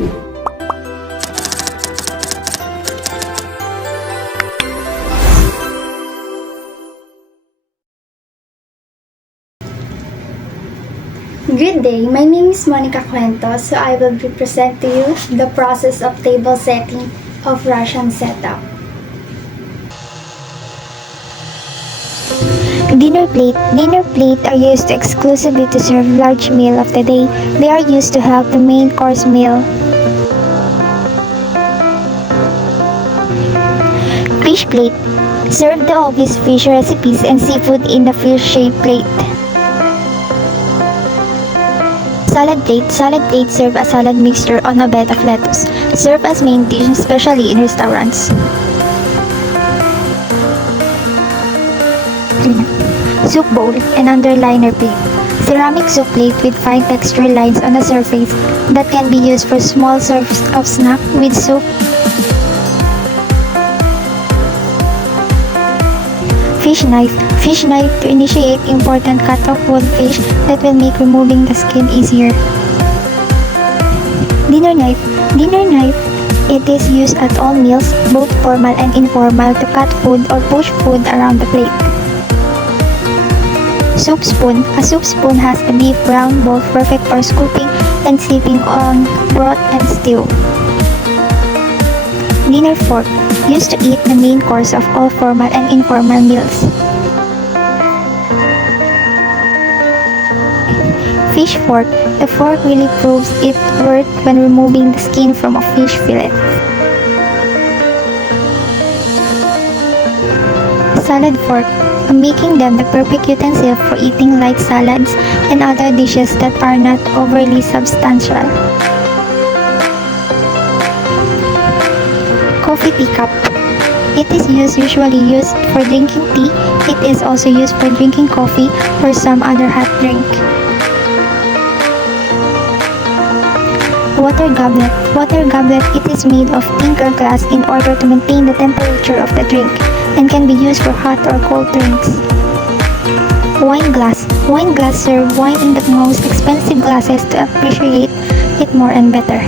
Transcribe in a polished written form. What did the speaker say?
Good day, my name is Monica Cuento, so I will be present to you the process of table setting of Russian setup. Dinner plate. Dinner plate are used exclusively to serve large meal of the day. They are used to help the main course meal. Fish plate. Serve the obvious fish recipes and seafood in the fish-shaped plate. Salad plate. Salad plate serve a salad mixture on a bed of lettuce. Serve as main dish, especially in restaurants. Soup bowl and underliner plate. Ceramic soup plate with fine texture lines on the surface that can be used for small serves of snack with soup. Fish knife. Fish knife to initiate important cut of whole fish that will make removing the skin easier. Dinner knife. Dinner knife. It is used at all meals, both formal and informal, to cut food or push food around the plate. Soup spoon. A soup spoon has a deep round bowl perfect for scooping and sipping on broth and stew. Dinner fork. Used to eat the main course of all formal and informal meals. Fish fork. The fork really proves its worth when removing the skin from a fish fillet. Salad fork. Making them the perfect utensil for eating light salads and other dishes that are not overly substantial. Coffee teacup. It is usually used for drinking tea. It is also used for drinking coffee or some other hot drink. Water goblet. Water goblet. It is made of tinker glass in order to maintain the temperature of the drink and can be used for hot or cold drinks. Wine glass. Wine glass serve wine in the most expensive glasses to appreciate it more and better.